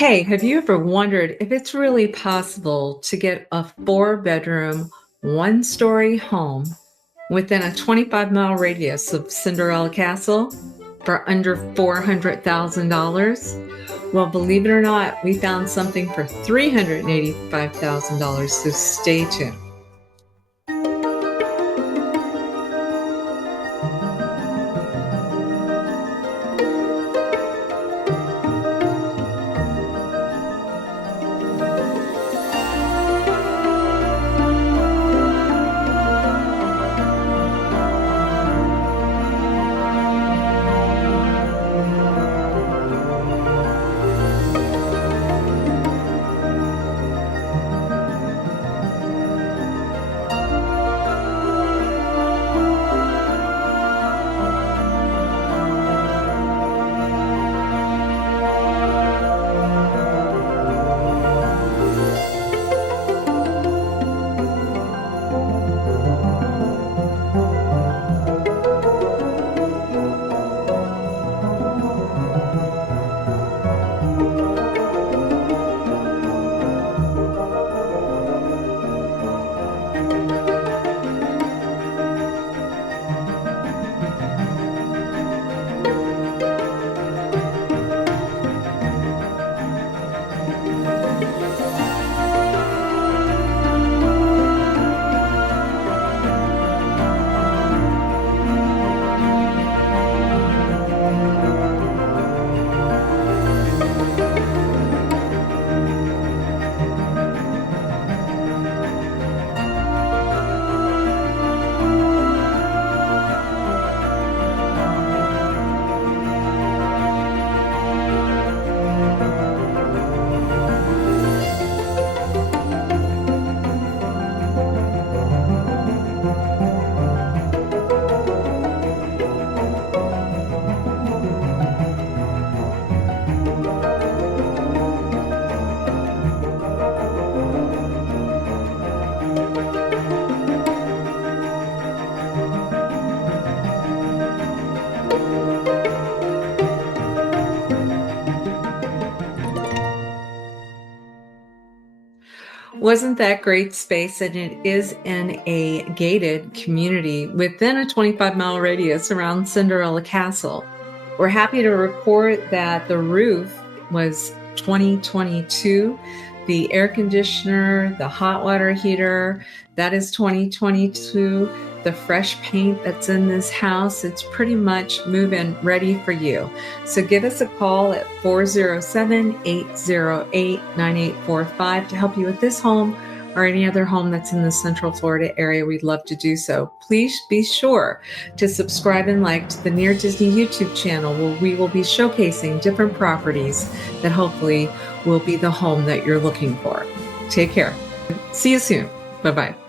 Hey, have you ever wondered if it's really possible to get a four-bedroom, one-story home within a 25-mile radius of Cinderella Castle for under $400,000? Well, believe it or not, we found something for $385,000, so stay tuned. Wasn't that great space? And it is in a gated community within a 25-mile radius around Cinderella Castle. We're happy to report that the roof was 2022. The air conditioner, the hot water heater, that is 2022. The fresh paint that's in this house, it's pretty much move-in ready for you. So give us a call at 407-808-9845 to help you with this home or any other home that's in the Central Florida area. We'd love to do so. Please be sure to subscribe and like to the Near Disney YouTube channel, where we will be showcasing different properties that hopefully will be the home that you're looking for. Take care. See you soon. Bye-bye.